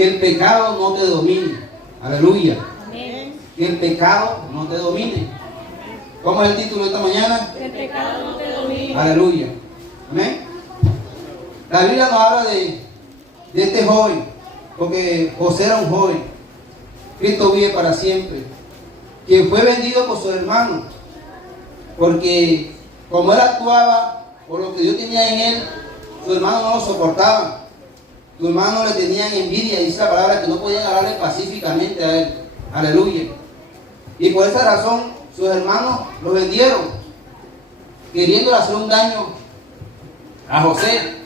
que el pecado no te domine. Aleluya. Amén. Que el pecado no te domine. ¿Cómo es el título de esta mañana? Que el pecado no te domine. Aleluya. Amén. La Biblia nos habla de este joven, porque José era un joven. Cristo vive para siempre. Quien fue vendido por su hermano, porque como él actuaba por lo que Dios tenía en él, su hermano no lo soportaba. Su hermano le tenían envidia, dice la palabra, que no podían hablarle pacíficamente a él. Aleluya. Y por esa razón sus hermanos lo vendieron, queriéndole hacer un daño a José.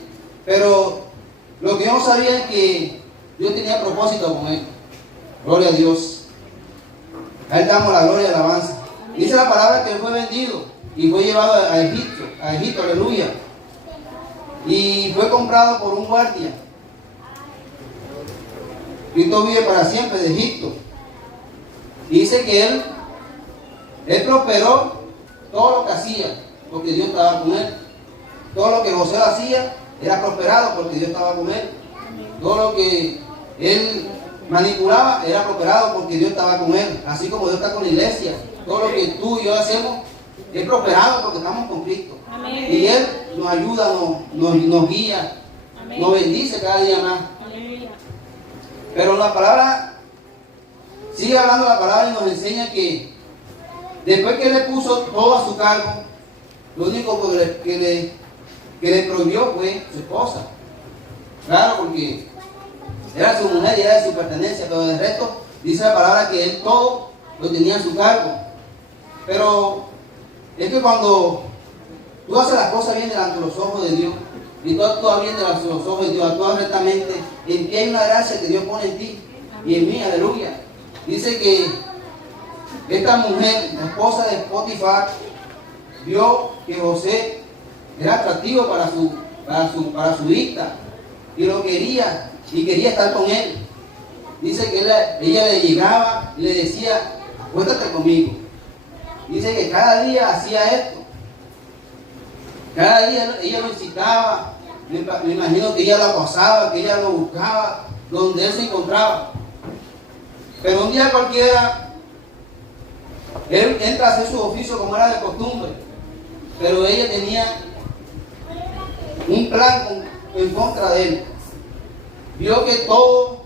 Pero lo que yo no sabía es que Dios tenía propósito con él. Gloria a Dios. A él damos la gloria y la alabanza. Dice la palabra que él fue vendido y fue llevado a Egipto, aleluya. Y fue comprado por un guardia. Cristo vive para siempre de Egipto. Y dice que él prosperó todo lo que hacía, porque Dios estaba con él. Todo lo que José hacía era prosperado porque Dios estaba con él. Todo lo que él manipulaba era prosperado porque Dios estaba con él. Así como Dios está con la iglesia. Todo lo que tú y yo hacemos es prosperado porque estamos con Cristo. Amén. Y Él nos ayuda, nos guía, Amén. nos bendice cada día más. Aleluya. Pero la palabra, sigue hablando la palabra y nos enseña que después que Él le puso todo a su cargo, lo único que le prohibió fue su esposa. Claro, porque era su mujer y era de su pertenencia, pero del resto dice la palabra que Él todo lo tenía a su cargo. Pero es que cuando tú haces las cosas bien delante de los ojos de Dios, y tú actúas bien delante de los ojos de Dios, actúas rectamente, en ti hay una gracia que Dios pone en ti y en mí, aleluya. Dice que esta mujer, la esposa de Potifar, vio que José era atractivo para su vista y lo quería y quería estar con él. Dice que ella le llegaba y le decía: acuéstate conmigo. Dice que cada día hacía esto. Cada día ella lo incitaba. Me imagino que ella lo acosaba, que ella lo buscaba donde él se encontraba. Pero un día cualquiera, él entra a hacer su oficio como era de costumbre. Pero ella tenía un plan en contra de él. Vio que todo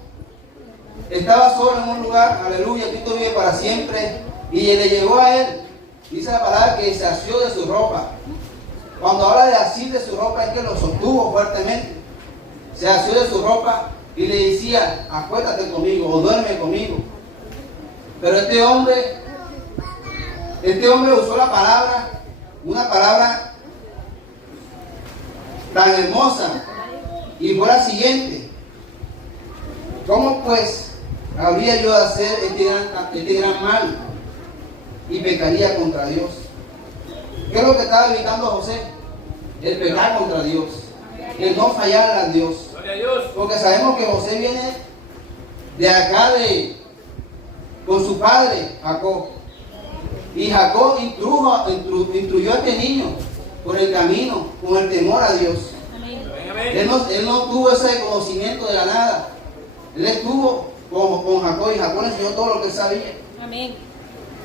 estaba solo en un lugar, aleluya, Cristo vive para siempre, y le llegó a él. Dice la palabra que se asió de su ropa. Cuando habla de asir de su ropa es que lo sostuvo fuertemente. Se asió de su ropa y le decía: acuéstate conmigo o duerme conmigo. Pero este hombre usó la palabra, una palabra tan hermosa, y fue la siguiente: ¿cómo pues habría yo de hacer este gran mal y pecaría contra Dios? ¿Qué es lo que estaba evitando José? El pecar contra Dios, el no fallar a Dios. Porque sabemos que José viene de acá con su padre Jacob, y Jacob instruyó a este niño por el camino con el temor a Dios. Él no tuvo ese conocimiento de la nada. Él estuvo con Jacob, y Jacob le enseñó todo lo que él sabía. Amén.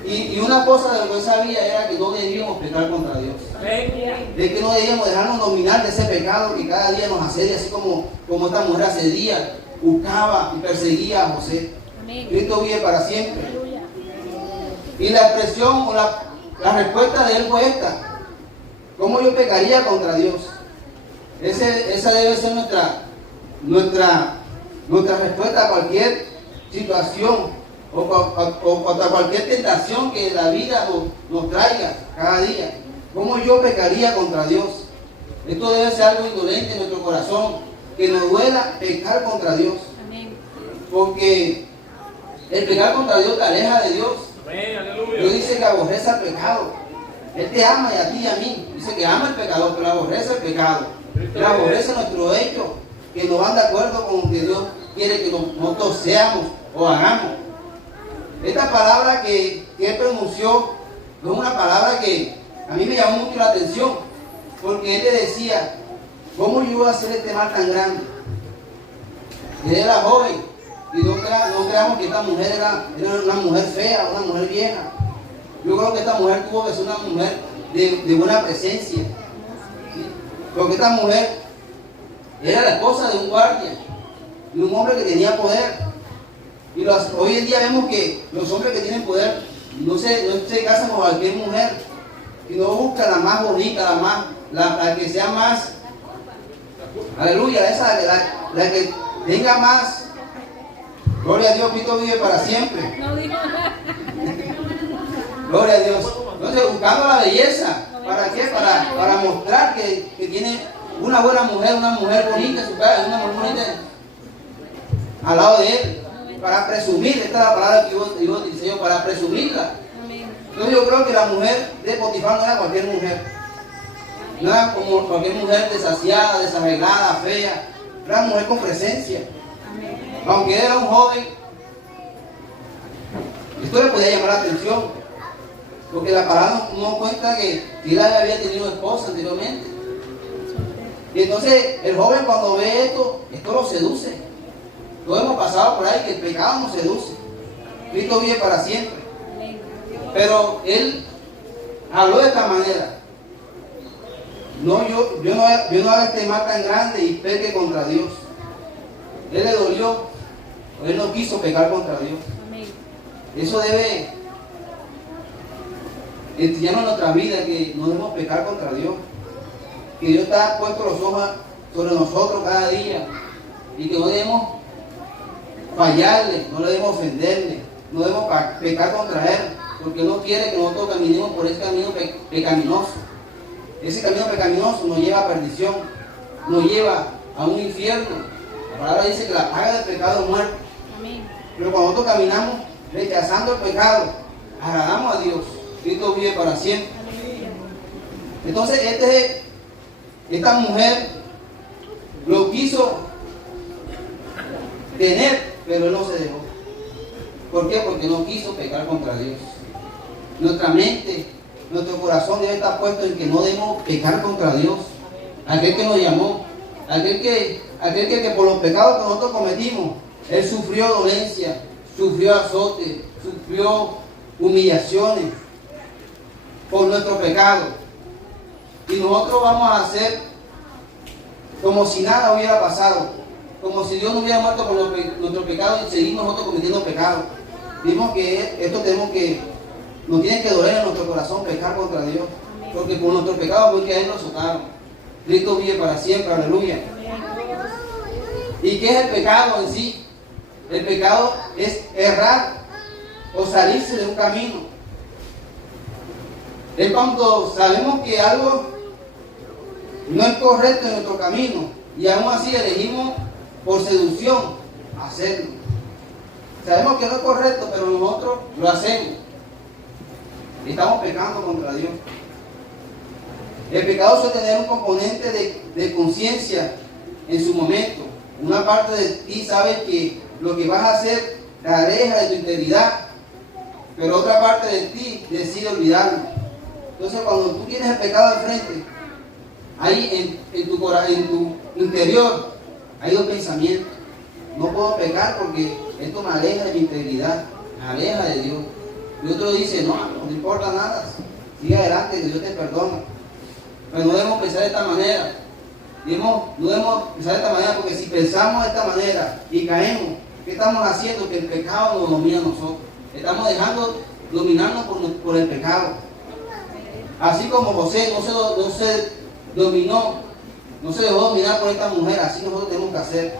Y una cosa de lo que él sabía era que no debíamos pecar contra Dios. Es que no debíamos dejarnos dominar de ese pecado que cada día nos asedia, así como esta mujer asedía, buscaba y perseguía a José. Amén. Cristo vive para siempre. Aleluya. Y la expresión o la respuesta de él fue esta: ¿cómo yo pecaría contra Dios? Esa debe ser nuestra respuesta a cualquier situación o a cualquier tentación que la vida nos traiga cada día. ¿Cómo yo pecaría contra Dios? Esto debe ser algo indolente en nuestro corazón, que nos duela pecar contra Dios. Amén. Porque el pecar contra Dios te aleja de Dios. Amén, aleluya. Dios dice que aborrece al pecado. Él te ama, y a ti y a mí. Dice que ama el pecador, pero aborrece el pecado. Él aborrece nuestro hecho, que no van de acuerdo con lo que Dios quiere que nosotros seamos o hagamos. Esta palabra que él pronunció es una palabra que a mí me llamó mucho la atención, porque él le decía: ¿cómo yo voy a hacer este mal tan grande? Él era joven, Y no creamos que esta mujer era una mujer fea, una mujer vieja. Yo creo que esta mujer tuvo que ser una mujer de buena presencia. ¿Sí? Porque esta mujer era la esposa de un guardia, de un hombre que tenía poder. Y hoy en día vemos que los hombres que tienen poder no se casan con cualquier mujer, sino buscan la más bonita, la que sea más, aleluya, esa, la que tenga más. Gloria a Dios, Cristo vive para siempre. No digo nada. Gloria a Dios. Entonces, buscando la belleza. ¿Para qué? Para mostrar que tiene una buena mujer, una mujer bonita en su casa, una mujer bonita al lado de él. Para presumir, esta es la palabra que yo utilicé yo, para presumirla. Entonces yo creo que la mujer de Potifar no era cualquier mujer. No era como cualquier mujer desasiada, desarreglada, fea. Era una mujer con presencia. Aunque él era un joven, esto le podía llamar la atención, porque la palabra nos cuenta que él había tenido esposa anteriormente. Y entonces el joven cuando ve esto lo seduce. Todos hemos pasado por ahí que el pecado nos seduce. Cristo vive para siempre. Pero él habló de esta manera: no, yo no haga este mal tan grande y peque contra Dios. Él le dolió. Él no quiso pecar contra Dios. Eso debe enseñarnos en nuestra vida, que no debemos pecar contra Dios. Que Dios está puesto los ojos sobre nosotros cada día. Y que no debemos fallarle, no debemos ofenderle, no debemos pecar contra Él. Porque Él no quiere que nosotros caminemos por ese camino pecaminoso. Ese camino pecaminoso nos lleva a perdición, nos lleva a un infierno. La palabra dice que la paga del pecado es muerte. Pero cuando nosotros caminamos rechazando el pecado, agradamos a Dios. Cristo vive para siempre. Entonces esta mujer lo quiso tener, pero él no se dejó. ¿Por qué? Porque no quiso pecar contra Dios. Nuestra mente, nuestro corazón debe estar puesto en que no debemos pecar contra Dios. Aquel que nos llamó, aquel que por los pecados que nosotros cometimos, Él sufrió dolencia, sufrió azote, sufrió humillaciones por nuestro pecado. Y nosotros vamos a hacer como si nada hubiera pasado, como si Dios no hubiera muerto por nuestro pecado y seguimos nosotros cometiendo pecado. Vimos que nos tiene que doler en nuestro corazón pecar contra Dios, porque por nuestro pecado fue que a Él nos azotaron. Cristo vive para siempre, aleluya. ¿Y qué es el pecado en sí? El pecado es errar o salirse de un camino. Es cuando sabemos que algo no es correcto en nuestro camino y aún así elegimos por seducción hacerlo. Sabemos que no es correcto, pero nosotros lo hacemos. Estamos pecando contra Dios. El pecado suele tener un componente de conciencia en su momento. Una parte de ti sabe que lo que vas a hacer te aleja de tu integridad, pero otra parte de ti decide olvidarlo. Entonces cuando tú tienes el pecado al frente, ahí en tu interior hay dos pensamientos: no puedo pecar porque esto me aleja de mi integridad, me aleja de Dios. Y otro dice: no importa nada, sigue adelante, que Dios te perdona. Pero no debemos pensar de esta manera. No debemos pensar de esta manera, porque si pensamos de esta manera y caemos, ¿qué estamos haciendo? Que el pecado nos domina a nosotros. Estamos dejando dominarnos por el pecado. Así como José no se dominó, no se dejó dominar por esta mujer, así nosotros tenemos que hacer.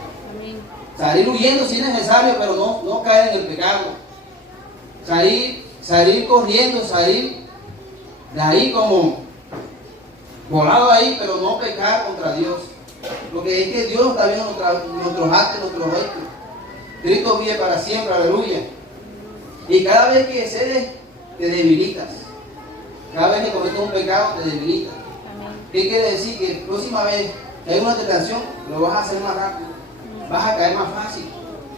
Salir huyendo si es necesario, pero no caer en el pecado. Salir corriendo, salir de ahí como volado ahí, pero no pecar contra Dios. Porque es que Dios está viendo nuestros actos, nuestros hechos. Cristo vive para siempre, aleluya. Y cada vez que cedes, te debilitas. Cada vez que cometes un pecado, te debilitas. ¿Qué quiere decir? Que la próxima vez que hay una tentación, lo vas a hacer más rápido. Vas a caer más fácil,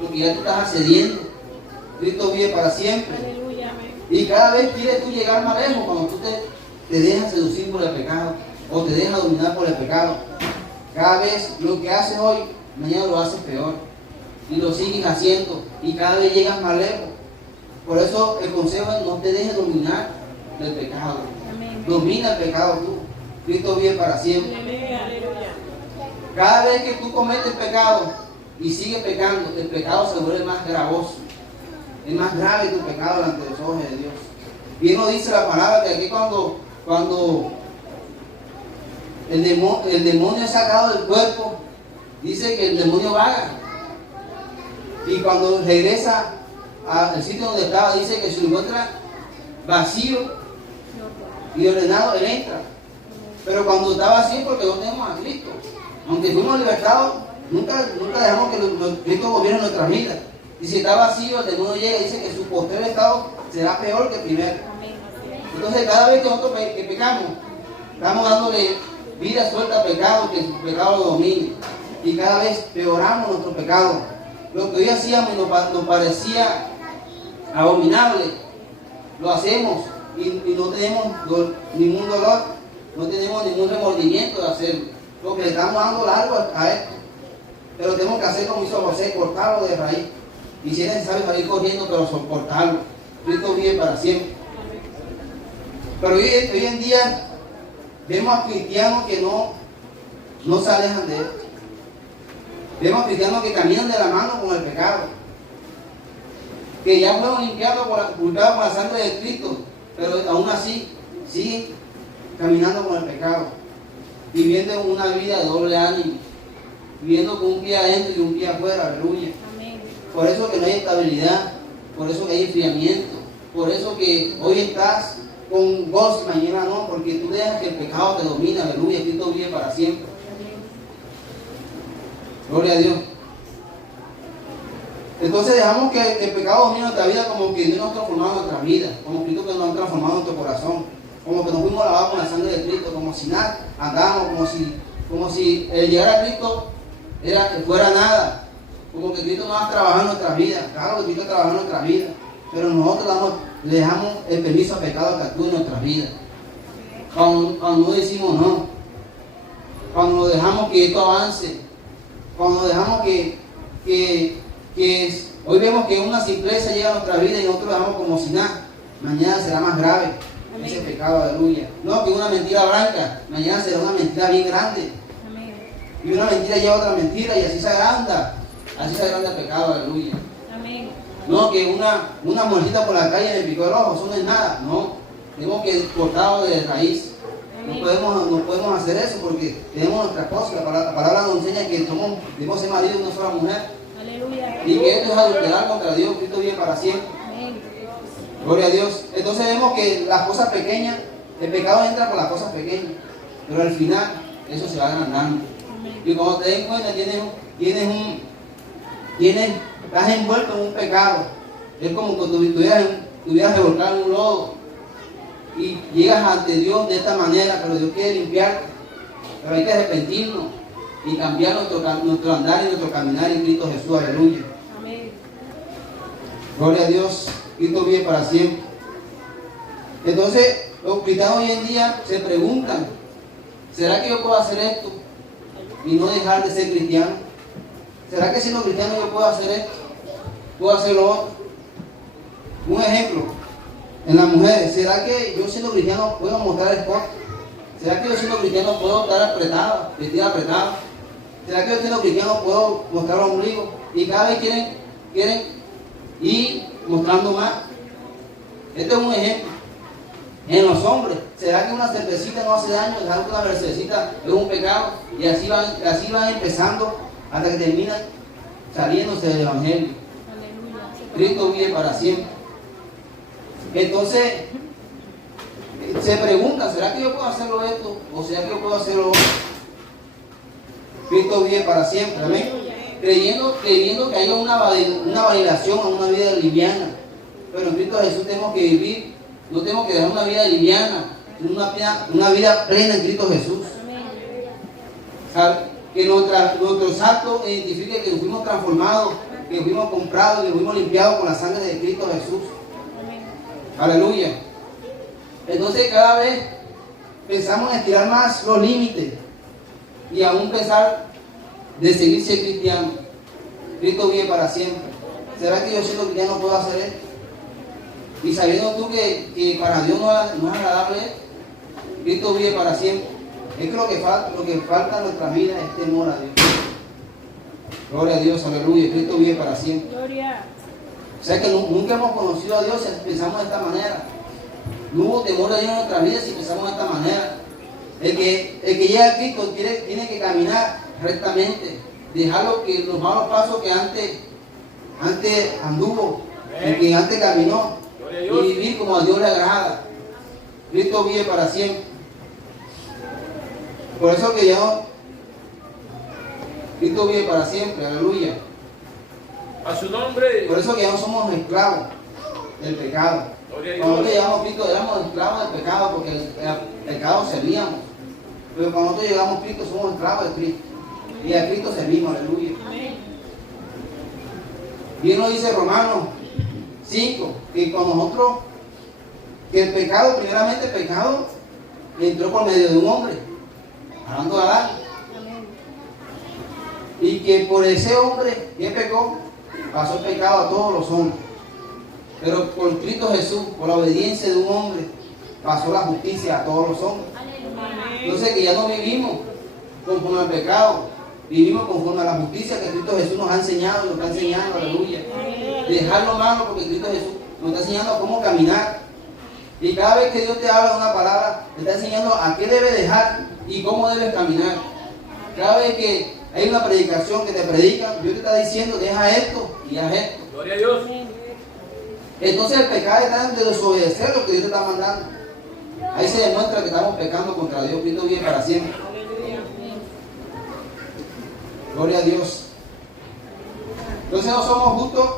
porque ya tú estás accediendo. Cristo vive para siempre. Y cada vez quieres tú llegar más lejos cuando tú te dejas seducir por el pecado o te dejas dominar por el pecado. Cada vez lo que haces hoy, mañana lo haces peor. y lo sigues haciendo y cada vez llegas más lejos. Por eso el consejo es no te dejes dominar del pecado. Amén. Domina el pecado tú. Cristo vive para siempre. Aleluya. Cada vez que tú cometes pecado y sigues pecando, el pecado se vuelve más gravoso. Es más grave tu pecado delante de los ojos de Dios. Bien nos dice la palabra que aquí cuando el demonio es sacado del cuerpo, dice que el demonio vaga. Y cuando regresa al sitio donde estaba, dice que si lo encuentra vacío y ordenado, él entra. Pero cuando está vacío, porque no tenemos a Cristo. Aunque fuimos libertados, nunca dejamos que Cristo gobierne nuestras vidas. Y si está vacío, el demonio llega y dice que su posterior estado será peor que el primero. Entonces, cada vez que nosotros que pecamos, estamos dándole vida suelta al pecado, que su pecado lo domine. Y cada vez peoramos nuestro pecado. Lo que hoy hacíamos y nos parecía abominable, lo hacemos y no tenemos ningún dolor, no tenemos ningún remordimiento de hacerlo, porque le estamos dando largo a esto. Pero tenemos que hacer como hizo José, cortarlo de raíz. Y si es necesario salir corriendo, pero soportarlo. Cristo vive para siempre. Pero hoy en día vemos a cristianos que no se alejan de él. Vemos a cristianos que caminan de la mano con el pecado, que ya fueron limpiados por la sangre de Cristo, pero aún así siguen caminando con el pecado, viviendo una vida de doble ánimo, viviendo con un pie adentro y un pie afuera. Aleluya. Amén. Por eso que no hay estabilidad, por eso que hay enfriamiento, por eso que hoy estás con gozo y mañana no, porque tú dejas que el pecado te domine. Aleluya. Cristo vive para siempre. Gloria a Dios. Entonces dejamos que el pecado domine nuestra vida, como que Dios nos ha transformado nuestra vida, como Cristo que nos ha transformado nuestro corazón, como que nos fuimos lavados con la sangre de Cristo, como si nada, andábamos como si el llegar a Cristo fuera nada, como que Cristo no va a trabajar en nuestra vida. Claro que Cristo trabaja en nuestra vida, pero nosotros le dejamos el permiso al pecado que actúe en nuestra vida. Cuando no decimos no, cuando dejamos que esto avance, cuando dejamos que hoy vemos que una simpleza llega a nuestra vida y nosotros dejamos como si nada, mañana será más grave. Amén. Ese pecado, aleluya. No, que una mentira blanca, mañana será una mentira bien grande. Amén. Y una mentira lleva a otra mentira y así se agranda el pecado, aleluya. Amén. No, que una mujercita por la calle me picó el ojo, eso no es nada. No, tenemos que cortarlo de raíz. No podemos hacer eso porque tenemos nuestra esposa. La palabra nos enseña que debemos ser marido de una sola mujer. Aleluya. Y que esto es adulterar contra Dios. Cristo vive para siempre. Amén. Gloria a Dios. Entonces vemos que las cosas pequeñas, el pecado entra por las cosas pequeñas, pero al final eso se va agrandando. Y cuando te den cuenta, estás envuelto en un pecado. Es como cuando estuvieras revolcado en un lodo y llegas ante Dios de esta manera, pero Dios quiere limpiarte. Pero hay que arrepentirnos y cambiar nuestro andar y nuestro caminar en Cristo Jesús. Aleluya. Amén. Gloria a Dios. Cristo vive para siempre. Entonces, los cristianos hoy en día se preguntan: ¿será que yo puedo hacer esto y no dejar de ser cristiano? ¿Será que siendo cristiano yo puedo hacer esto? ¿Puedo hacer lo otro? Un ejemplo, en las mujeres, ¿será que yo siendo cristiano puedo mostrar el escote? ¿Será que yo siendo cristiano puedo estar apretado, vestido apretado? ¿Será que yo siendo cristiano puedo mostrar el ombligo? Y cada vez quieren ir mostrando más. Este es un ejemplo. En los hombres, ¿será que una cervecita no hace daño? ¿Será que una cervecita es un pecado? Y así van empezando hasta que terminan saliéndose del Evangelio. Cristo vive para siempre. Entonces, se preguntan: ¿será que yo puedo hacerlo esto? ¿O será que yo puedo hacerlo otro? Cristo vive para siempre. Amén. Creyendo que haya una validación a una vida liviana. Pero en Cristo Jesús tenemos que vivir, no tenemos que dejar una vida liviana, sino una vida plena en Cristo Jesús. ¿Sabe? Que nuestros actos identifiquen que fuimos transformados, que fuimos comprados, que fuimos limpiados con la sangre de Cristo Jesús. Aleluya. Entonces cada vez pensamos en estirar más los límites y aún pensar de seguir ser cristiano. Cristo vive para siempre. ¿Será que yo siento que ya no puedo hacer esto? Y sabiendo tú que para Dios no es agradable esto, Cristo vive para siempre. Es que lo que falta en nuestra vida es temor a Dios. Gloria a Dios, aleluya. Cristo vive para siempre. Gloria. O sea que nunca hemos conocido a Dios si pensamos de esta manera. No hubo temor a Dios en nuestra vida si pensamos de esta manera. El que llega a Cristo tiene que caminar rectamente, dejar los malos pasos que antes anduvo, el que antes caminó, y vivir como a Dios le agrada. Cristo vive para siempre. Por eso que Cristo vive para siempre, aleluya. A su nombre. Por eso que ya no somos esclavos del pecado. Cuando nosotros llegamos a Cristo éramos esclavos del pecado porque el pecado servíamos. Pero cuando nosotros llegamos a Cristo somos esclavos de Cristo. Y a Cristo servimos, aleluya. Bien lo dice Romanos 5, que con nosotros, que el pecado, primeramente el pecado, entró por medio de un hombre, hablando de Adán. Y que por ese hombre que pecó, pasó el pecado a todos los hombres. Pero por Cristo Jesús, por la obediencia de un hombre, pasó la justicia a todos los hombres. Entonces que ya no vivimos conforme al pecado, vivimos conforme a la justicia que Cristo Jesús nos ha enseñado y nos está enseñando, aleluya. Dejar lo malo porque Cristo Jesús nos está enseñando cómo caminar. Y cada vez que Dios te habla una palabra, te está enseñando a qué debes dejar y cómo debes caminar. Cada vez que hay una predicación que te predican, Dios te está diciendo, deja esto y haz esto. Gloria a Dios. Entonces el pecado está en desobedecer lo que Dios te está mandando. Ahí se demuestra que estamos pecando contra Dios. Cristo vive para siempre. Gloria a Dios. Entonces no somos justos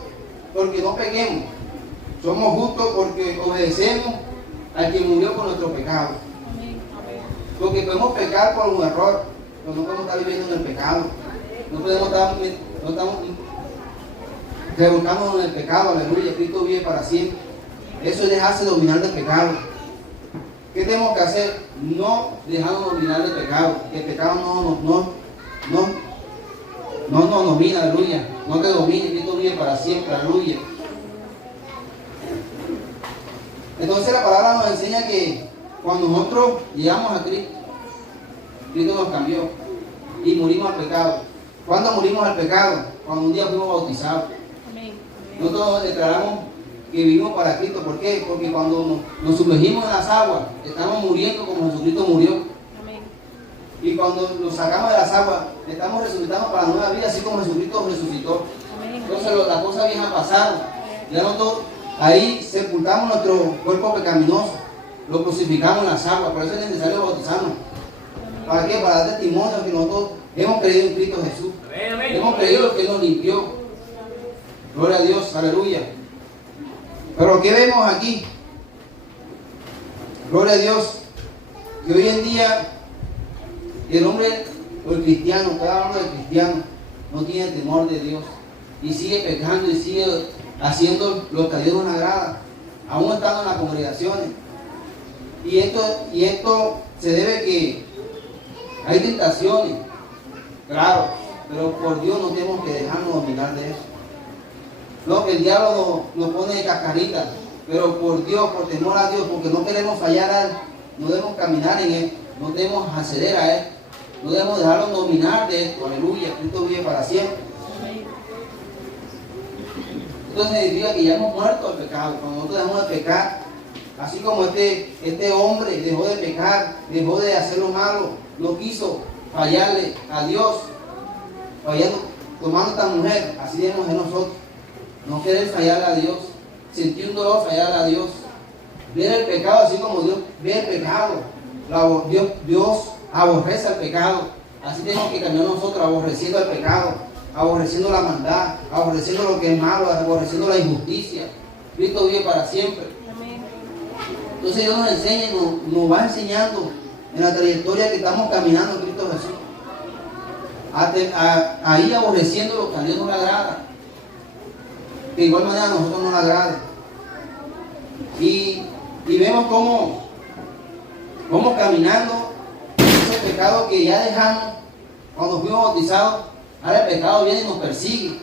porque no pequemos. Somos justos porque obedecemos al que murió por nuestro pecado. Porque podemos pecar por un error, pero no podemos estar viviendo en el pecado. No estamos revolcándonos en el pecado, aleluya. Cristo vive para siempre. Eso es dejarse dominar del pecado. ¿Qué tenemos que hacer? No dejarnos dominar del pecado. Que el pecado no nos domina, aleluya. No te domine, Cristo vive para siempre, aleluya. Entonces la palabra nos enseña que cuando nosotros llegamos a Cristo, Cristo nos cambió y murimos al pecado. ¿Cuándo murimos al pecado? Cuando un día fuimos bautizados. Nosotros declaramos que vivimos para Cristo. ¿Por qué? Porque cuando nos sumergimos en las aguas, estamos muriendo como Jesucristo murió. Y cuando nos sacamos de las aguas, estamos resucitando para la nueva vida, así como Jesucristo resucitó. Entonces las cosas viejas pasaron. Ya nosotros ahí sepultamos nuestro cuerpo pecaminoso, lo crucificamos en las aguas. Por eso es necesario bautizarnos. ¿Para qué? Para dar testimonio que nosotros hemos creído en Cristo Jesús. Hemos creído que Él nos limpió. Gloria a Dios, aleluya. Pero ¿qué vemos aquí? Gloria a Dios, que hoy en día el hombre o el cristiano, está hablando del cristiano, no tiene temor de Dios y sigue pecando y sigue haciendo lo que a Dios nos agrada, aún estando en las congregaciones. Y esto se debe que hay tentaciones, claro, pero por Dios no tenemos que dejarnos dominar de eso. No, que el diablo nos pone de cascarita, pero por Dios, por temor a Dios, porque no queremos fallar a Él, no debemos caminar en Él, no debemos acceder a Él, no debemos dejarlo dominar de esto, aleluya. Cristo vive para siempre. Entonces significa que ya hemos muerto al pecado. Cuando nosotros dejamos de pecar, así como este hombre dejó de pecar, dejó de hacer lo malo, no quiso fallarle a Dios, fallando, tomando esta mujer, así debemos de nosotros. No querer fallarle a Dios, sentir un dolor fallarle a Dios, ver el pecado así como Dios ve el pecado. Dios aborrece el pecado, así tenemos que caminar nosotros, aborreciendo el pecado, aborreciendo la maldad, aborreciendo lo que es malo, aborreciendo la injusticia. Cristo vive para siempre. Entonces Dios nos enseña y nos va enseñando en la trayectoria que estamos caminando en Cristo Jesús, a ir aborreciendo lo que a Dios no le agrada, de igual manera a nosotros nos agrada. Y vemos cómo caminando ese pecado que ya dejamos cuando fuimos bautizados, ahora el pecado viene y nos persigue.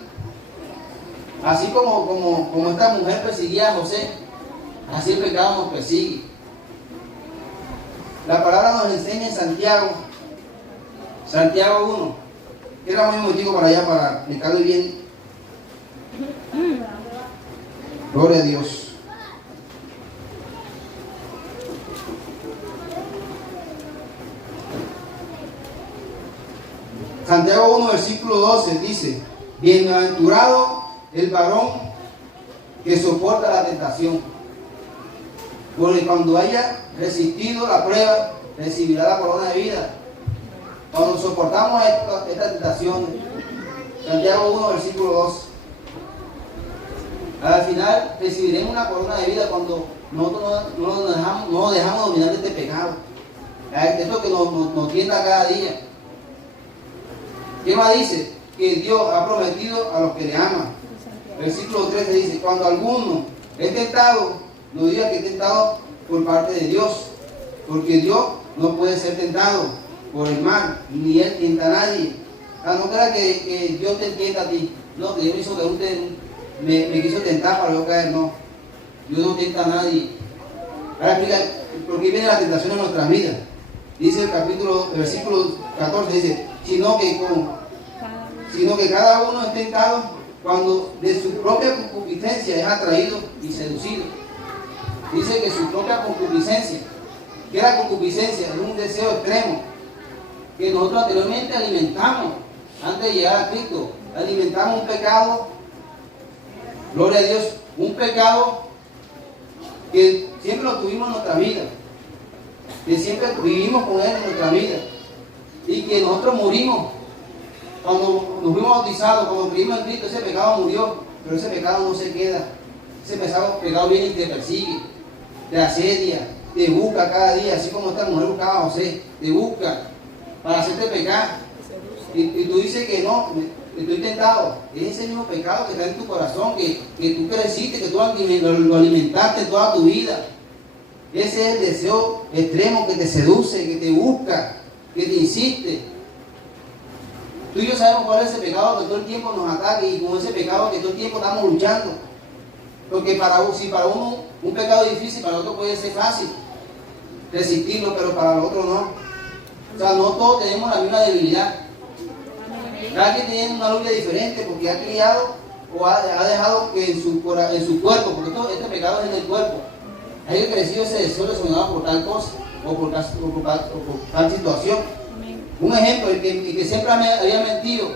Así como esta mujer perseguía a José, así el pecado nos persigue. La palabra nos enseña en Santiago 1. Era muy motivo para allá para explicarlo bien. Gloria a Dios. Santiago 1, versículo 12 dice: bienaventurado el varón que soporta la tentación, porque cuando haya resistido la prueba, recibirá la corona de vida. Cuando soportamos esta tentación, Santiago 1, versículo 2, al final recibiremos una corona de vida cuando nosotros no nos dejamos dominar de este pecado. Esto que nos tienta cada día. ¿Qué más dice? Que Dios ha prometido a los que le aman. Versículo 13 dice: cuando alguno es tentado, no diga que es tentado por parte de Dios, porque Dios no puede ser tentado por el mal, ni Él tienta a nadie. No creas que Dios te tienta a ti. No, que Dios hizo que me quiso tentar para yo caer. No, Dios no tienta a nadie. Ahora explica por qué viene la tentación en nuestras vidas. Dice el versículo 14, dice: sino que cada uno es tentado cuando de su propia concupiscencia es atraído y seducido. Dice que su propia concupiscencia, ¿qué es la concupiscencia? Es un deseo extremo que nosotros anteriormente alimentamos antes de llegar a Cristo. Alimentamos un pecado, gloria a Dios, un pecado que siempre lo tuvimos en nuestra vida, que siempre vivimos con él en nuestra vida, y que nosotros morimos cuando nos fuimos bautizados, cuando creímos en Cristo. Ese pecado murió, pero ese pecado no se queda. Ese pecado viene y te persigue, te asedia, te busca cada día, así como esta mujer buscaba a José, te busca para hacerte pecar. Y tú dices que no, estoy tentado. Es ese mismo pecado que está en tu corazón, que tú creciste, que tú lo alimentaste toda tu vida. Ese es el deseo extremo que te seduce, que te busca, que te insiste. Tú y yo sabemos cuál es ese pecado que todo el tiempo nos ataca, y con ese pecado que todo el tiempo estamos luchando. Porque si para uno un pecado es difícil, para el otro puede ser fácil resistirlo, pero para el otro no. O sea, no todos tenemos la misma debilidad. Cada quien tiene una lucha diferente porque ha criado o ha dejado que en su cuerpo, porque este pecado es en el cuerpo, haya crecido ese deseo desordenado por tal cosa o por tal situación. Un ejemplo, el que siempre había mentido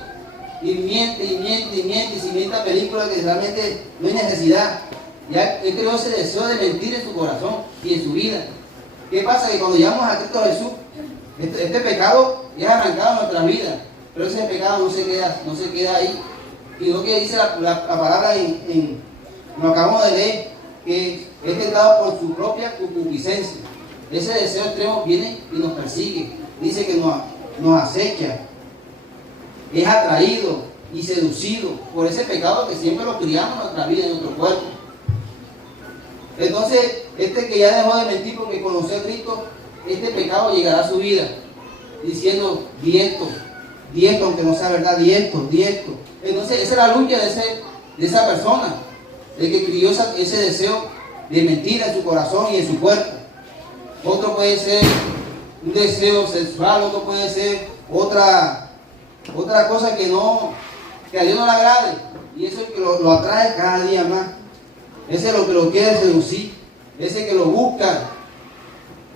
y miente, y si miente a película que realmente no hay necesidad, ya él creó ese deseo de mentir en su corazón y en su vida. ¿Qué pasa? Que cuando llegamos a Cristo Jesús, este pecado ya es arrancado en nuestras vidas, pero ese pecado no se queda ahí. Y lo que dice la palabra lo acabamos de leer, que es tentado por su propia concupiscencia. Ese deseo extremo viene y nos persigue. Dice que nos acecha, es atraído y seducido por ese pecado que siempre lo criamos en nuestra vida, en nuestro cuerpo. Entonces, que ya dejó de mentir porque conoció a Cristo, este pecado llegará a su vida diciendo: di esto, aunque no sea verdad, di esto. Entonces, esa es la lucha de esa persona, el que crió ese deseo de mentir en su corazón y en su cuerpo. Otro puede ser un deseo sexual, otro puede ser otra cosa que a Dios no le agrade, y eso es el que lo atrae cada día más. Ese es lo que lo quiere seducir, ese que lo busca.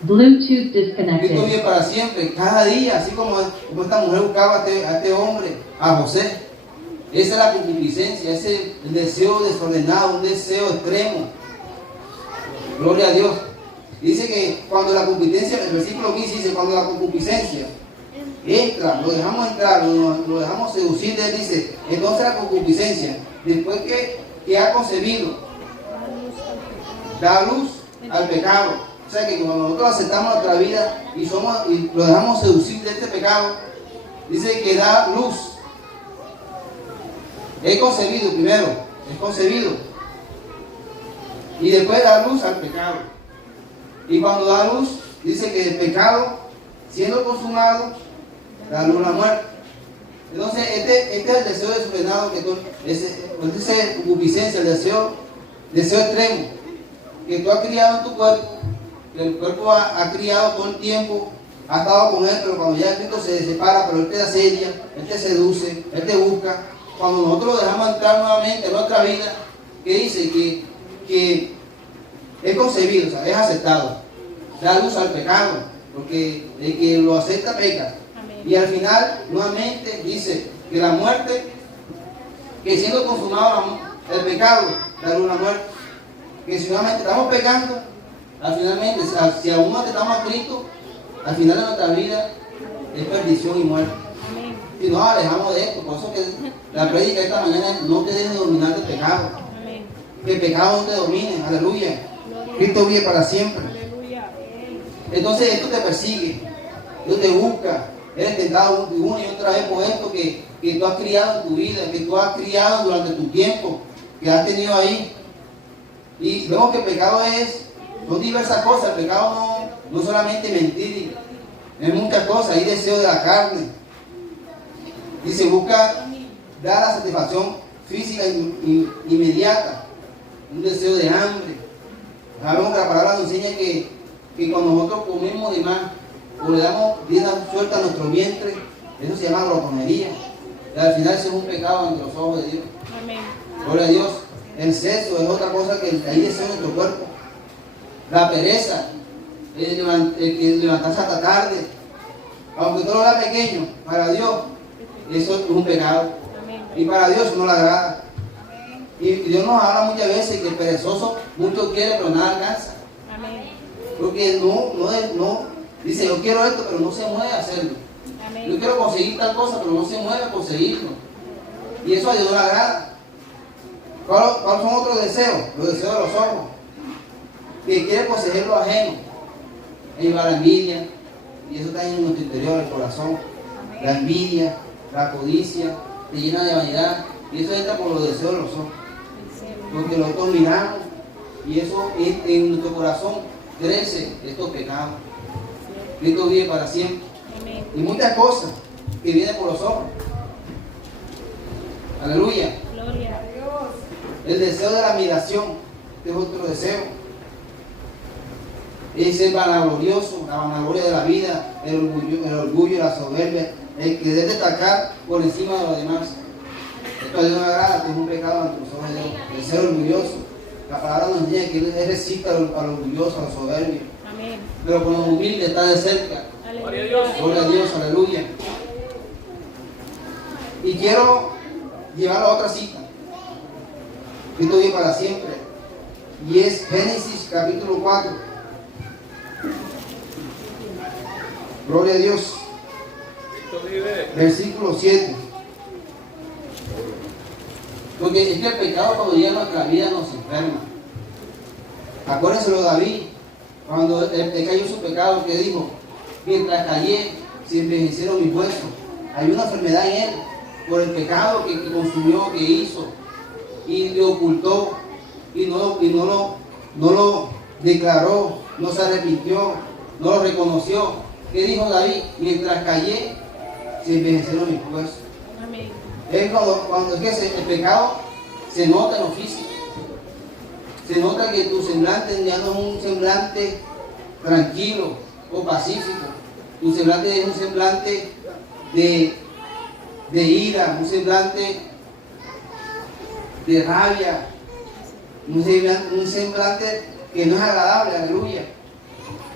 Bluetooth Cristo disconnected. vive para siempre, cada día, así como esta mujer buscaba a este hombre, a José. Esa es la concupiscencia, ese es el deseo desordenado, un deseo extremo. Gloria a Dios. Dice que cuando la concupiscencia, el versículo 15 dice: cuando la concupiscencia entra, lo dejamos entrar, lo dejamos seducir de él, dice, entonces la concupiscencia, después que ha concebido, da luz al pecado. O sea que cuando nosotros aceptamos nuestra vida y lo dejamos seducir de este pecado, dice que da luz. Es concebido primero, y después da luz al pecado. Y cuando da luz, dice que el pecado, siendo consumado, da luz a la muerte. Entonces, este es el deseo desordenado que tú, esa concupiscencia, el deseo extremo que tú has criado en tu cuerpo, que el cuerpo ha criado todo el tiempo, ha estado con él, pero cuando ya Cristo se separa, pero él te asedia, él te seduce, él te busca. Cuando nosotros lo dejamos entrar nuevamente en nuestra vida, ¿qué dice? Que es concebido, o sea, es aceptado, da luz al pecado, porque el que lo acepta peca. Y al final, nuevamente, dice que la muerte, que siendo consumado el pecado, da una muerte. Que si nuevamente estamos pecando, al finalmente, si aún no aceptamos a Cristo, al final de nuestra vida es perdición y muerte. Si nos alejamos de esto, por eso que la prédica esta mañana no te dejes dominar del pecado. Que el pecado no te domine, aleluya. Cristo vive para siempre. Entonces esto te persigue, esto te busca. Eres tentado una y otra vez por esto que tú has criado en tu vida, que tú has criado durante tu tiempo, que has tenido ahí. Y vemos que el pecado son diversas cosas. El pecado no solamente mentir, es muchas cosas. Hay deseo de la carne. Y se busca dar la satisfacción física inmediata, un deseo de hambre. Sabemos que la palabra nos enseña que cuando nosotros comemos de más, o le damos vida suelta a nuestro vientre, eso se llama glotonería. Y al final eso es un pecado ante los ojos de Dios. Amén. Gloria a Dios. El sexo es otra cosa que hay deseo en nuestro cuerpo. La pereza, el levantarse hasta tarde, aunque todo lo haga pequeño, para Dios eso es un pecado. Amén. Y para Dios eso no le agrada. Y Dios nos habla muchas veces que el perezoso mucho quiere, pero nada alcanza. Amén. Porque no dice, yo quiero esto, pero no se mueve a hacerlo. Amén. Yo quiero conseguir tal cosa, pero no se mueve a conseguirlo. Y eso a Dios no le agrada. ¿Cuáles son otros deseos? Los deseos de los ojos. Que quiere poseer lo ajeno. Lleva la envidia. Y eso está en nuestro interior, el corazón. La envidia, la codicia, te llena de vanidad. Y eso entra por los deseos de los ojos. Porque nosotros miramos. Y eso en nuestro corazón crece estos pecados. Cristo vive para siempre. Amén. Y muchas cosas que vienen por los ojos. Aleluya. Gloria a Dios. El deseo de la admiración, este es otro deseo. Es el vanaglorioso, la vanagloria de la vida, el orgullo y la soberbia, el querer destacar por encima de los demás. Esto a Dios no agrada, que es un pecado ante los ojos de Dios. El ser orgulloso. La palabra nos enseña que Él resiste al orgulloso, al soberbio. Amén. Pero con los humildes está de cerca. Aleluya. Gloria a Dios, aleluya. Y quiero llevarlo a otra cita. Cristo vive para siempre. Y es Génesis capítulo 4. Gloria a Dios. Cristo vive. Versículo 7. Porque es que el pecado cuando llega a nuestra vida nos enferma. Acuérdenselo David, cuando él cayó en su pecado, que dijo, mientras callé, se envejecieron mis huesos. Hay una enfermedad en él, por el pecado que consumió, que hizo, y le ocultó, y no lo declaró, no se arrepintió, no lo reconoció. ¿Qué dijo David? Mientras callé, se envejecieron mis huesos. Amén. Es cuando es que el pecado se nota en lo físico. Se nota que tu semblante ya no es un semblante tranquilo o pacífico. Tu semblante es un semblante de ira, un semblante de rabia, un semblante que no es agradable, aleluya.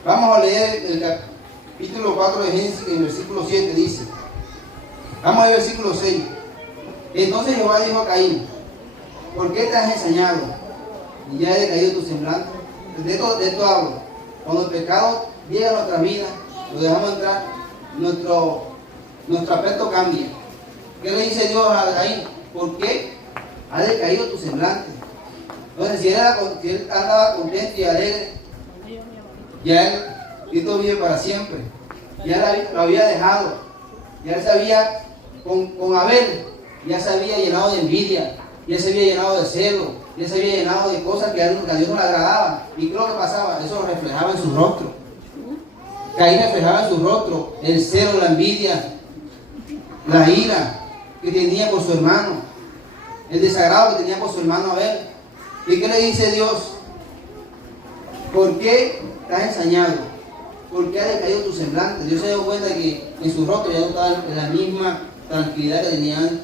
Vamos a leer el capítulo 4 de Génesis, en el versículo 7 dice. Vamos al versículo 6. Entonces Jehová dijo a Caín, ¿por qué te has ensañado? Y ya he decaído tu semblante. De esto hablo. Cuando el pecado llega a nuestra vida, lo dejamos entrar, nuestro aspecto cambia. ¿Qué le dice Dios a Caín? ¿Por qué ha decaído tu semblante? Entonces, si él andaba contento y alegre, ya él, Cristo vive para siempre. Ya lo había dejado. Ya él sabía, con Abel, ya se había llenado de envidia, ya se había llenado de celo, ya se había llenado de cosas que a Dios no le agradaban. ¿Y qué es lo que pasaba? Eso lo reflejaba en su rostro. Caín reflejaba en su rostro el celo, la envidia, la ira, que tenía por su hermano, el desagrado que tenía por su hermano Abel. ¿Y qué le dice Dios? ¿Por qué estás ensañado? ¿Por qué ha decaído tu semblante? Dios se dio cuenta que en su rostro ya no estaba la misma tranquilidad que tenía antes.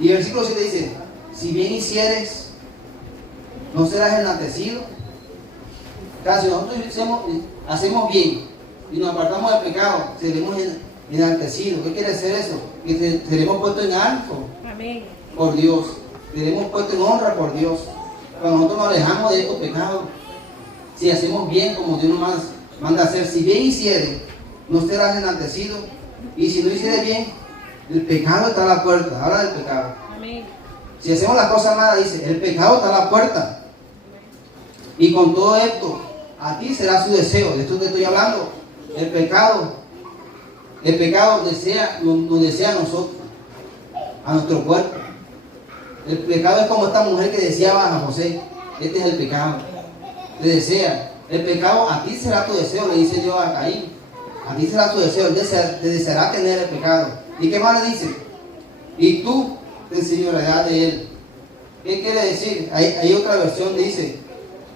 Y el versículo 7 dice, si bien hicieres, no serás enaltecido. Claro, si nosotros hacemos bien y nos apartamos del pecado, seremos enaltecidos. ¿Qué quiere decir eso? Que seremos puestos en alto. Amén. Por Dios, seremos puestos en honra por Dios. Cuando nosotros nos alejamos de estos pecados, si hacemos bien como Dios nos manda a hacer, si bien hicieres, no serás enaltecido. Y si no hicieres bien, el pecado está a la puerta. Habla del pecado. Amén. Si hacemos las cosas malas, dice, el pecado está a la puerta. Y con todo esto, a ti será su deseo. De esto te estoy hablando. El pecado desea, nos desea a nosotros, a nuestro cuerpo. El pecado es como esta mujer que deseaba a José. Este es el pecado. Le desea. El pecado, a ti será tu deseo, le dice Dios a Caín. A ti será tu deseo. Él te deseará tener el pecado. ¿Y qué más le dice? Y tú te enseñorearás de él. ¿Qué quiere decir? Hay otra versión dice.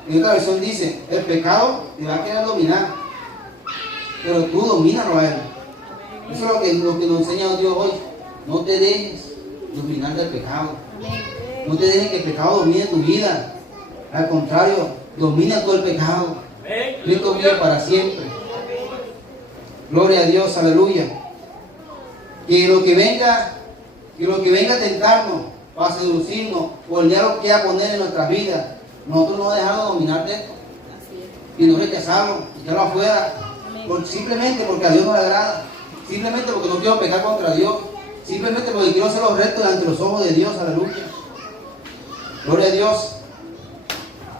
Y otra versión dice, el pecado te va a querer dominar. Pero tú domínalo a él. Eso es lo que nos enseña Dios hoy. No te dejes dominar del pecado. No te dejes que el pecado domine tu vida. Al contrario, domina todo el pecado. Cristo vive para siempre. Gloria a Dios, aleluya. Que lo que venga a tentarnos, para seducirnos, o el diablo quiera poner en nuestras vidas, nosotros no dejamos dominar de esto. Y no rechazarlo, echarlo afuera. Simplemente porque a Dios nos agrada. Simplemente porque no quiero pecar contra Dios. Simplemente porque quiero hacer los rectos ante los ojos de Dios, aleluya. Gloria a Dios.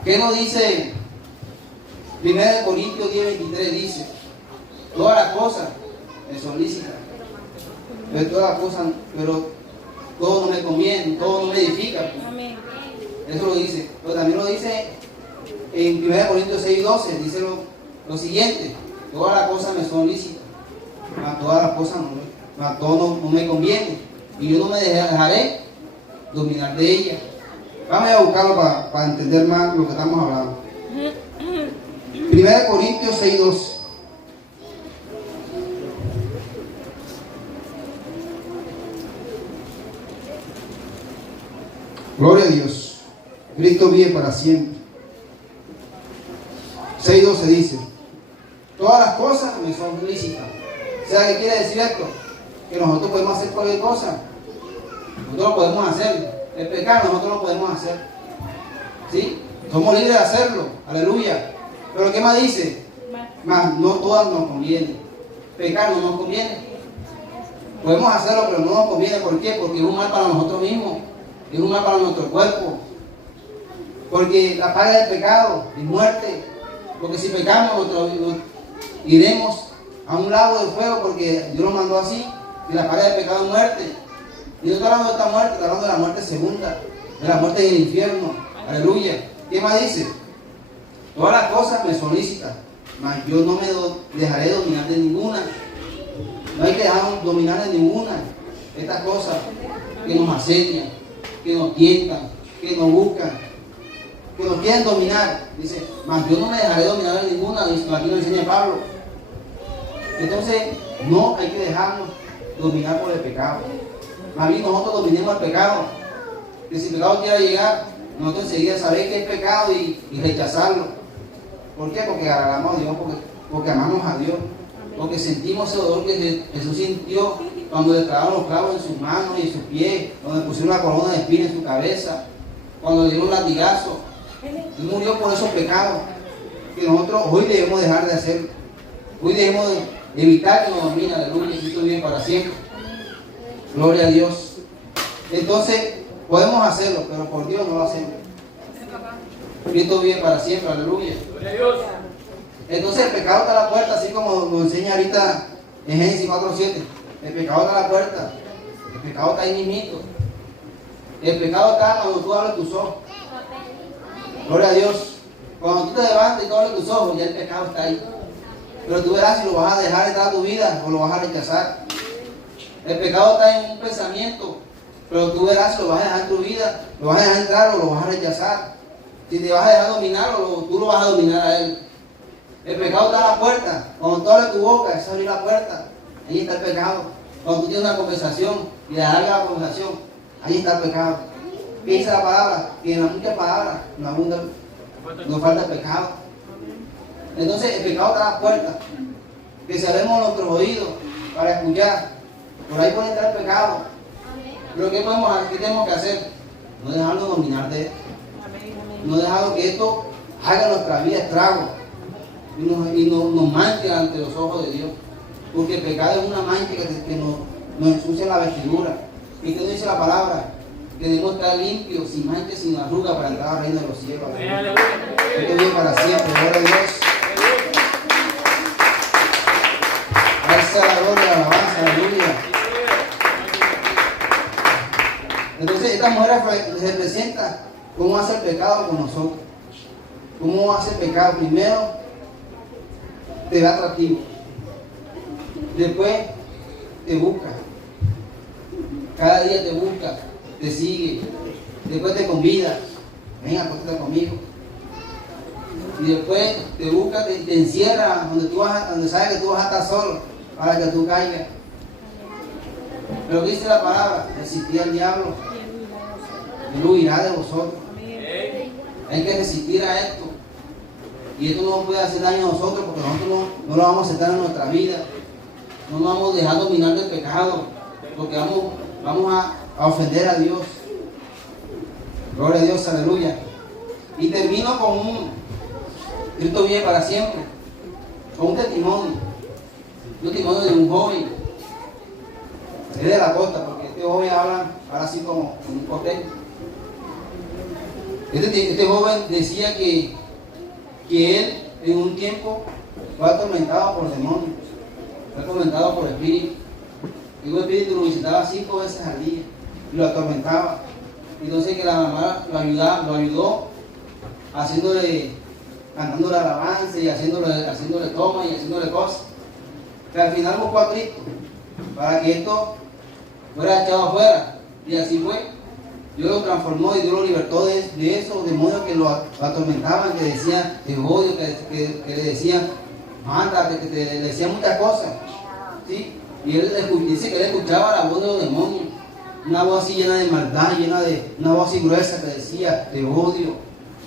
¿Qué nos dice 1 Corintios 10:23? Dice, todas las cosas me son lícitas, pero todas las cosas, pero todo no me conviene, todo no me edifica. Amén. Eso lo dice. Pero también lo dice en 1 Corintios 6:12, dice lo siguiente, todas las cosas me son lícitas, mas todas las cosas todo no me conviene, y yo no me dejaré dominar de ella. Vamos a buscarlo para entender más lo que estamos hablando. 1 Corintios 6:12. Gloria a Dios. Cristo vive para siempre. 6:12 dice, todas las cosas me son lícitas. O sea, ¿qué quiere decir esto? Que nosotros podemos hacer cualquier cosa. Nosotros lo podemos hacer. El pecado nosotros lo podemos hacer. ¿Sí? Somos libres de hacerlo. Aleluya. Pero ¿qué más dice? Más no todas nos conviene. Pecar no nos conviene. Podemos hacerlo, pero no nos conviene. ¿Por qué? Porque es un mal para nosotros mismos. Es un mal para nuestro cuerpo. Porque la paga del pecado es muerte. Porque si pecamos, iremos a un lago de fuego, porque Dios lo mandó así. Y la paga del pecado es muerte. Y no estoy hablando de esta muerte, estoy hablando de la muerte segunda, de la muerte del infierno. Aleluya. ¿Qué más dice? Todas las cosas me son lícitas, mas yo no me dejaré dominar de ninguna. No hay que dejarnos dominar de ninguna. Estas cosas que nos asedian, que nos tientan, que nos buscan, que nos quieren dominar. Dice, mas yo no me dejaré dominar de ninguna. Aquí lo enseña Pablo. Entonces, no hay que dejarnos dominar por el pecado. Más bien nosotros dominemos el pecado. Que si el pecado quiera llegar, nosotros enseguida saber que es pecado y rechazarlo. ¿Por qué? Porque agradamos a Dios, porque amamos a Dios. Porque sentimos ese dolor que Jesús sintió cuando le clavaron los clavos en sus manos y en sus pies, cuando le pusieron la corona de espinas en su cabeza, cuando le dieron un latigazo. Él murió por esos pecados que nosotros hoy debemos dejar de hacer. Hoy debemos evitar que nos domine. Aleluya, Cristo vive para siempre. Gloria a Dios. Entonces, podemos hacerlo, pero por Dios no lo hacemos. Cristo vive para siempre, aleluya. Gloria a Dios. Entonces, el pecado está a la puerta, así como nos enseña ahorita en Génesis 4:7. El pecado está a la puerta. El pecado está ahí mismito. El pecado está cuando tú abres tus ojos. Gloria a Dios. Cuando tú te levantas y tú abres tus ojos, ya el pecado está ahí. Pero tú verás si lo vas a dejar entrar a tu vida o lo vas a rechazar. El pecado está en un pensamiento, pero tú verás si lo vas a dejar en tu vida, lo vas a dejar entrar o lo vas a rechazar. Si te vas a dejar dominar o tú lo vas a dominar a él. El pecado está a la puerta. Cuando tú abres tu boca, es abrir la puerta. Ahí está el pecado. Cuando tú tienes una conversación y le alargas la conversación, ahí está el pecado. ¿Qué dice la palabra? Que en las muchas palabras nos falta el pecado. Entonces el pecado está a la puerta. Que cerremos nuestros oídos para escuchar. Por ahí puede entrar el pecado. Pero ¿qué tenemos que hacer? No dejarnos dominar de él. No dejar que esto haga nuestra vida estrago y nos manche ante los ojos de Dios. Porque el pecado es una mancha que nos ensucia la vestidura. ¿Y qué nos dice la palabra? Que debemos estar limpios, sin mancha, sin arruga para entrar al reino de los cielos. Esto vive para siempre, gloria a Dios. Alza la gloria, la alabanza, aleluya. Entonces esta mujer representa cómo hace el pecado con nosotros. ¿Cómo hace el pecado? Primero, te da atractivo. Después, te busca. Cada día te busca, te sigue. Después te convida. Venga, acuéstate conmigo. Y después te busca, te encierra donde sabes que tú vas a estar solo para que tú caigas. Pero dice la palabra, resistir al diablo, él huirá de vosotros. Hay que resistir a esto. Y esto no puede hacer daño a nosotros porque nosotros no lo vamos a aceptar en nuestra vida. No nos vamos a dejar dominar del pecado porque vamos a ofender a Dios. Gloria a Dios, aleluya. Y termino con Cristo vive para siempre, con un testimonio de un joven. Es de la costa, porque este joven habla así como un costeño. Este joven decía que él en un tiempo fue atormentado por demonios, fue atormentado por espíritus. Y un espíritu lo visitaba 5 veces al día y lo atormentaba. Entonces que la mamá lo ayudó cantándole alabanza y haciéndole toma y haciéndole cosas. Pero al final buscó a Cristo para que esto fuera echado afuera. Y así fue. Dios lo transformó y Dios lo libertó de esos demonios que lo atormentaban, que decían te odio, que le decían mándate, que le decían muchas cosas. ¿Sí? Y él dice que él escuchaba la voz de los demonios, una voz así llena de maldad, una voz así gruesa que decía te odio,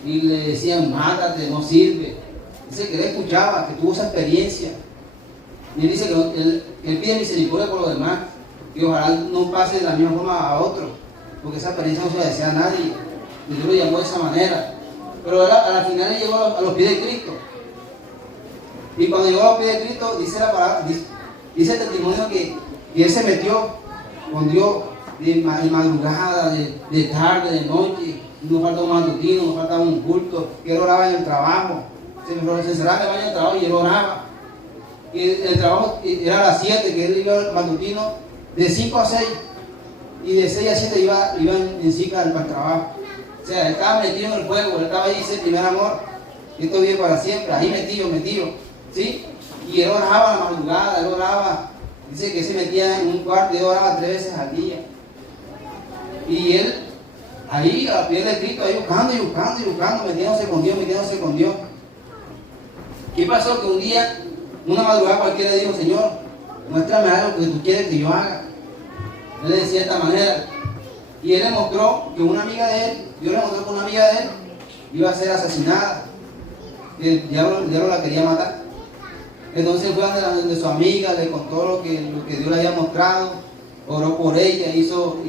y le decían mátate, no sirve. Dice que él escuchaba, que tuvo esa experiencia. Y él dice que él pide misericordia por los demás, que ojalá no pase de la misma forma a otros, porque esa experiencia no se la decía a nadie, y Dios lo llamó de esa manera. Pero a la final él llegó a los pies de Cristo. Y cuando llegó a los pies de Cristo, dice la palabra, dice el testimonio que él se metió con Dios de madrugada, de tarde, de noche. No faltaba un matutino, no faltaba un culto, que él oraba en el trabajo. Se encerraba en el baño del trabajo y él oraba. Y el trabajo era a las 7, que él iba al matutino, de 5 a 6. Y de 6 a 7 iba en cicla para el trabajo. O sea, él estaba metido en el fuego, él estaba ahí, dice el primer amor. Esto vive para siempre, ahí metido. ¿Sí? Y él oraba a la madrugada, él oraba. Dice que se metía en un cuarto y él oraba 3 veces al día. Y él, ahí a la piel de Cristo, ahí buscando, metiéndose con Dios. ¿Qué pasó? Que un día, una madrugada cualquiera le dijo, Señor, muéstrame algo que tú quieres que yo haga. Él le decía de esta manera. Y él le mostró que una amiga de él, Dios le mostró que una amiga de él iba a ser asesinada. El diablo la quería matar. Entonces fue donde su amiga, le contó lo que Dios le había mostrado, oró por ella, hizo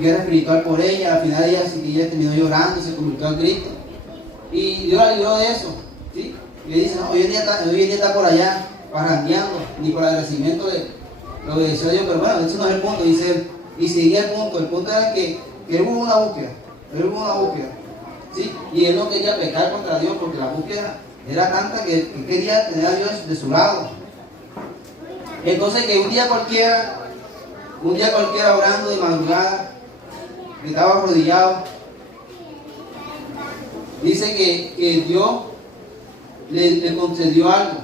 guerra espiritual por ella. Al final ella terminó llorando y se convirtió a Cristo. Y Dios la libró de eso. ¿Sí? Y le dice, no, hoy en día está por allá, parrandeando, ni por el agradecimiento de lo que decía Dios. Pero bueno, eso no es el punto, dice él. Y seguía el punto era que él hubo una búsqueda. ¿Sí? Y él no quería pecar contra Dios porque la búsqueda era tanta que quería tener a Dios de su lado. Entonces que un día cualquiera orando de madrugada, que estaba arrodillado, dice que Dios le concedió algo.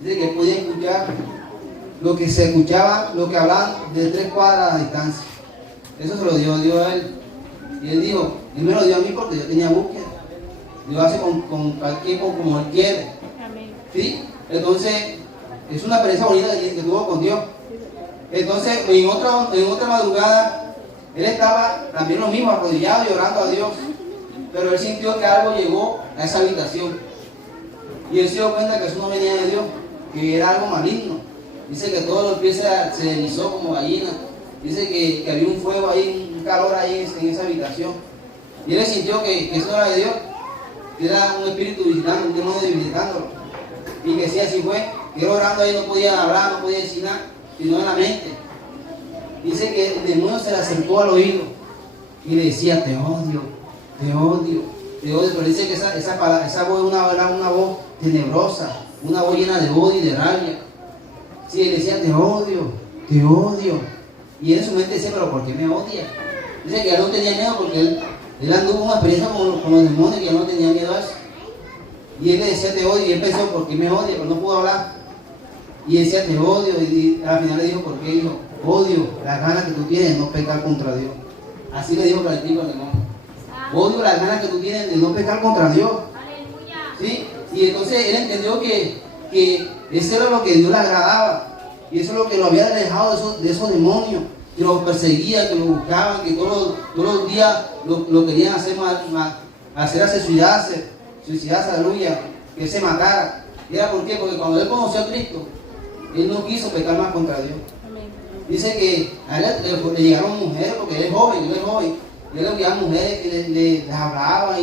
Dice que podía escuchar lo que se escuchaba, lo que hablaban de 3 cuadras a distancia. Eso se lo dio Dios a él. Y él dijo, él me lo dio a mí porque yo tenía búsqueda. Dios hace con cualquier como él quiere. Amén. ¿Sí? Entonces, es una experiencia bonita que tuvo con Dios. Entonces, en otra madrugada, él estaba también lo mismo, arrodillado y orando a Dios. Pero él sintió que algo llegó a esa habitación. Y él se dio cuenta que eso no venía de Dios, que era algo maligno. Dice que todos los pies se deslizó como gallina. Dice que había un fuego ahí, un calor ahí en esa habitación. Y él sintió que eso no era de Dios, que era un espíritu visitando, un demonio visitándolo. Y que sí, así fue. Que él orando ahí no podía hablar, no podía decir nada, sino en la mente. Dice que el demonio se le acercó al oído y le decía, te odio, te odio, te odio. Pero dice que esa voz era una voz tenebrosa, una voz llena de odio y de rabia. Sí, él decía, te odio, te odio. Y él en su mente decía, pero ¿por qué me odia? Dice que él no tenía miedo porque él anduvo una experiencia con los demonios que él no tenía miedo a eso. Y él le decía, te odio, y él pensó, ¿por qué me odia? Pero no pudo hablar. Y él decía, te odio, y al final le dijo, ¿por qué? Dijo, odio las ganas que tú tienes de no pecar contra Dios. Así le dijo claritico al demonio. Odio las ganas que tú tienes de no pecar contra Dios. ¿Sí? Y entonces él entendió que eso era lo que Dios le agradaba. Y eso es lo que lo había alejado de esos demonios, que lo perseguían, que lo buscaban, que todos los días lo querían hacer suicidarse, aleluya, que se matara. ¿Y era por qué? Porque cuando él conoció a Cristo, él no quiso pecar más contra Dios. Amén. Dice que a él le llegaron mujeres, porque él es joven, y él le llegaban mujeres que les hablaban,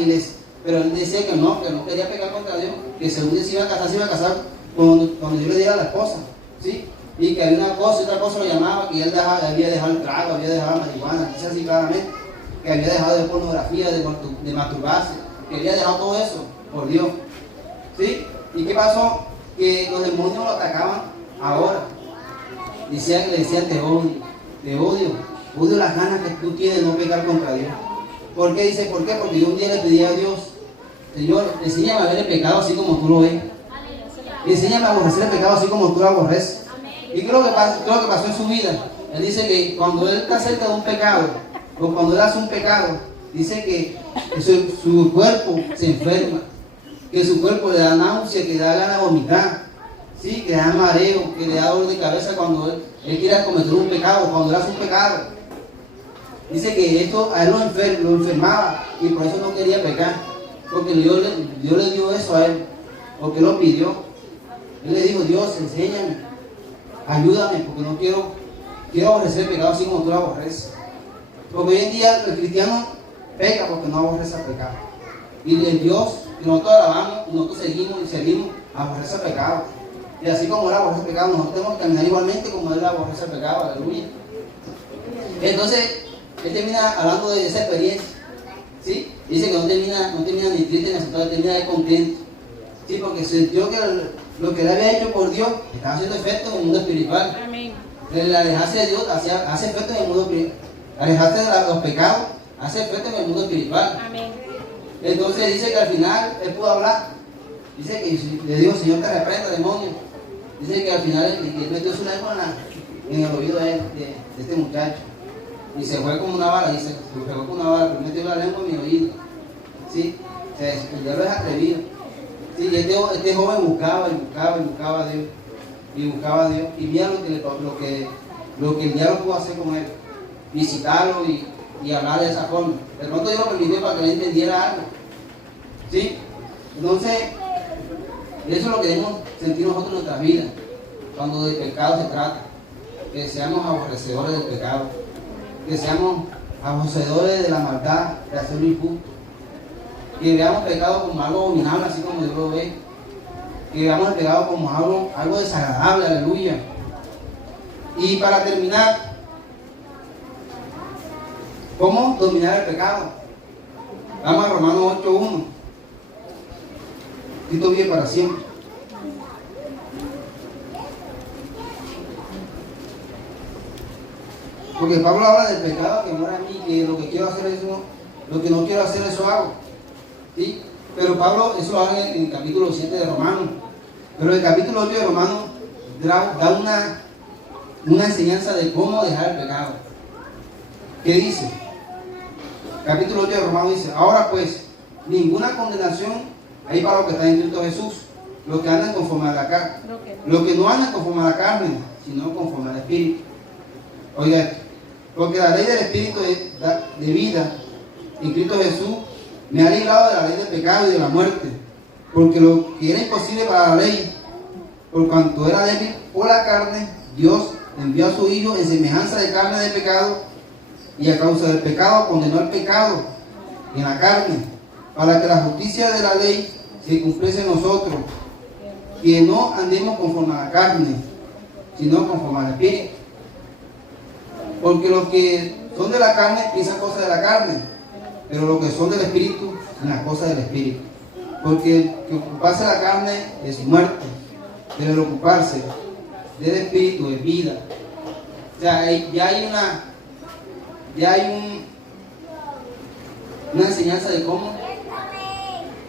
pero él decía que no quería pecar contra Dios, que según se iba a casar cuando Dios le diera a la esposa, ¿sí? Y que había una cosa y otra cosa lo llamaba, que él había dejado el trago, había dejado la marihuana, dice así claramente, que había dejado de pornografía, de masturbarse, que había dejado todo eso por Dios. ¿Sí? ¿Y qué pasó? Que los demonios lo atacaban ahora. Le decían, te odio las ganas que tú tienes de no pecar contra Dios. ¿Por qué? Dice, ¿por qué? Porque yo un día le pedí a Dios, Señor, enséñame a ver el pecado así como tú lo ves. Enséñame a aborrecer el pecado así como tú lo aborreces. Y creo que pasó en su vida. Él dice que cuando él está cerca de un pecado, o cuando él hace un pecado, dice que su cuerpo se enferma, que su cuerpo le da náusea, que le da ganas de vomitar, ¿sí? Que le da mareo, que le da dolor de cabeza cuando él quiere cometer un pecado, cuando él hace un pecado. Dice que esto a él lo enfermaba y por eso no quería pecar, porque Dios le dio eso a él, porque lo pidió. Él le dijo, Dios, enséñame, ayúdame, porque no quiero aborrecer el pecado así como tú lo aborreces. Porque hoy en día el cristiano peca porque no aborrece el pecado. Y el Dios que nosotros alabamos, nosotros seguimos, aborrece el pecado. Y así como él aborrece el pecado, nosotros tenemos que caminar igualmente como él aborrece el pecado, aleluya. Entonces, él termina hablando de esa experiencia, ¿sí? Dice que no termina ni triste ni asustado, termina de contento, ¿sí? Porque sintió que lo que él había hecho por Dios estaba haciendo efecto en el mundo espiritual. Amén. El alejarse de Dios hace efecto en el mundo espiritual. Alejarse de los pecados hace efecto en el mundo espiritual. Amén. Entonces dice que al final él pudo hablar. Dice que le dijo, Señor, te reprenda, demonio. Dice que al final él metió su lengua en el oído de este muchacho. Y se fue como una bala, dice, se pegó con una bala, pero metió la lengua en mi oído. ¿Sí? El diablo es atrevido. Sí, y este joven buscaba a Dios. Y buscaba a Dios. Y mira lo que el diablo pudo hacer con él. Visitarlo y hablar de esa forma. De pronto Dios lo permitió para que él entendiera algo. ¿Sí? Entonces, eso es lo que debemos sentir nosotros en nuestras vidas. Cuando de pecado se trata. Que seamos aborrecedores del pecado. Que seamos aborrecedores de la maldad, de hacer lo injusto. Que veamos el pecado como algo abominable, así como Dios lo ve. Que veamos el pecado como algo desagradable, aleluya. Y para terminar, ¿cómo dominar el pecado? Vamos a Romanos 8:1. Cristo vive para siempre. Porque Pablo habla del pecado que mora en mí, que lo que quiero hacer eso, lo que no quiero hacer eso hago. ¿Sí? Pero Pablo eso lo habla en el capítulo 7 de Romanos. Pero el capítulo 8 de Romanos da una enseñanza de cómo dejar el pecado. ¿Qué dice? Capítulo 8 de Romanos dice: ahora pues, ninguna condenación hay para los que están en Cristo Jesús, los que andan conforme a la carne, los que no andan conforme a la carne, sino conforme al Espíritu. Oiga esto: porque la ley del Espíritu de vida en Cristo Jesús me ha librado de la ley del pecado y de la muerte, porque lo que era imposible para la ley, por cuanto era débil por la carne, Dios envió a su Hijo en semejanza de carne de pecado, y a causa del pecado condenó al pecado en la carne, para que la justicia de la ley se cumpliese en nosotros, que no andemos conforme a la carne, sino conforme al Espíritu. Porque los que son de la carne piensan cosas de la carne, pero los que son del Espíritu, en las cosas del Espíritu. Porque el que ocuparse la carne es muerte, pero el ocuparse del Espíritu es vida. O sea, ya hay una enseñanza de cómo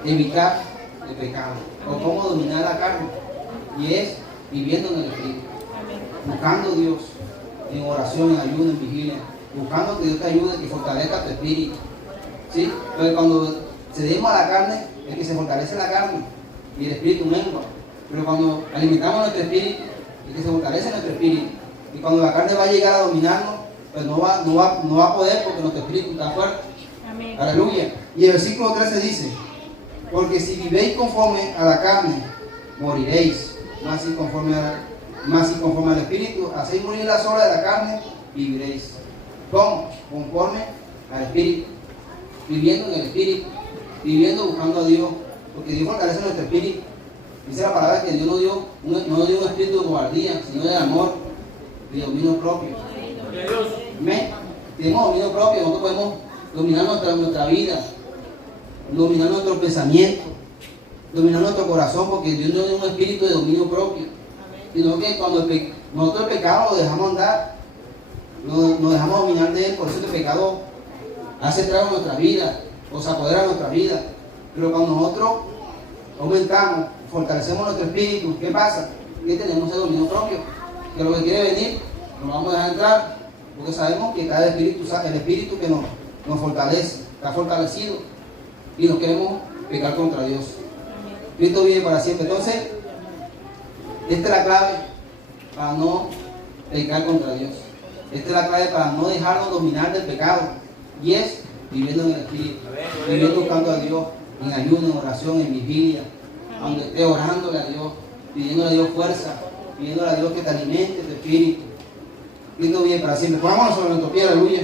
evitar el pecado, o cómo dominar la carne, y es viviendo en el Espíritu, buscando a Dios en oración, en ayuno, en vigilia, buscando que Dios te ayude, que fortalezca tu espíritu. ¿Sí? Porque cuando cedemos a la carne, es que se fortalece la carne y el espíritu mengua. Pero cuando alimentamos nuestro espíritu, es que se fortalece nuestro espíritu. Y cuando la carne va a llegar a dominarnos, pues no va a poder, porque nuestro espíritu está fuerte. Amén. Aleluya. Y el versículo 13 dice: porque si vivéis conforme a la carne, moriréis, más si conforme al Espíritu hacéis morir las obras de la carne, viviréis. ¿Cómo? Conforme al Espíritu, viviendo en el Espíritu, viviendo buscando a Dios, porque Dios fortalece nuestro espíritu. Dice la palabra que Dios no dio un espíritu de cobardía, sino de amor y de dominio propio. Amén. Tenemos dominio propio, nosotros podemos dominar nuestra vida, dominar nuestro pensamiento, dominar nuestro corazón, porque Dios nos dio un espíritu de dominio propio. Sino que cuando nosotros el pecado lo dejamos andar, nos dejamos dominar de él, por eso el pecado hace estrago en nuestra vida, o se apodera de nuestra vida. Pero cuando nosotros aumentamos, fortalecemos nuestro espíritu, ¿qué pasa? Que tenemos ese dominio propio, que lo que quiere venir, nos vamos a dejar entrar, porque sabemos que está el espíritu que nos fortalece, está fortalecido, y no queremos pecar contra Dios. Cristo vive para siempre. Entonces, esta es la clave para no pecar contra Dios. Esta es la clave para no dejarnos dominar del pecado. Y es viviendo en el Espíritu, viviendo buscando a Dios en ayuno, en oración, en vigilia, donde esté orándole a Dios, pidiéndole a Dios fuerza, pidiéndole a Dios que te alimente tu espíritu. Cristo vive para siempre. Pongámonos sobre nuestro pie, aleluya.